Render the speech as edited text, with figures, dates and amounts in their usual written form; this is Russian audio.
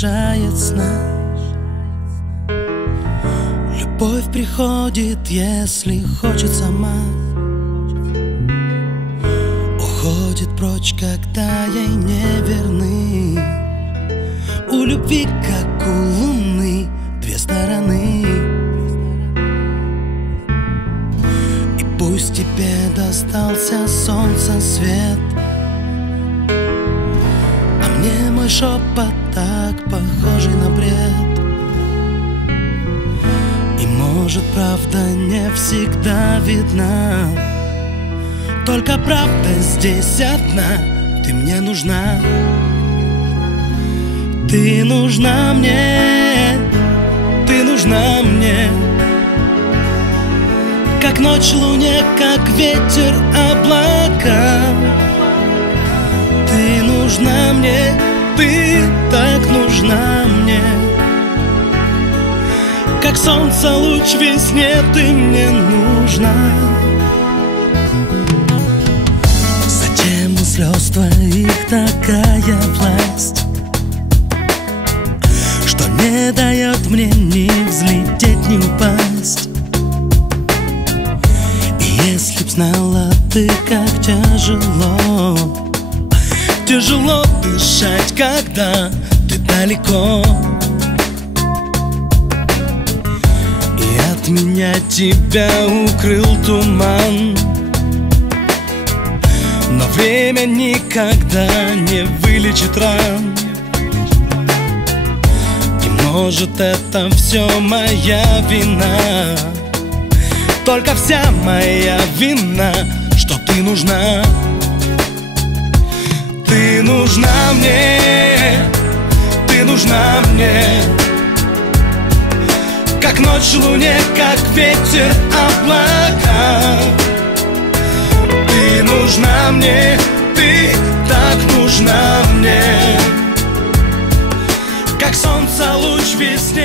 лишает сна. Любовь приходит, если хочет сама, уходит прочь, когда ей не верны. У любви, как у луны, две стороны. И пусть тебе достался солнца свет, а мне мой шепот так похожий на бред. И может правда не всегда видна, только правда здесь одна. Ты мне нужна, ты нужна мне, ты нужна мне. Как ночь луне, как ветер облака. Ты нужна мне, ты так нужна мне. Как солнце луч в весне, ты мне нужна. Зачем у слез твоих такая власть, что не дает мне ни взлететь, ни упасть? И если б знала ты, как тяжело, тяжело дышать, когда ты далеко, и от меня тебя укрыл туман. Но время никогда не вылечит ран. И может это все моя вина, только вся моя вина, что ты нужна. Ты нужна мне, ты нужна мне. Как ночь луне, как ветер облака. Ты нужна мне, ты так нужна мне. Как солнце луч в весне.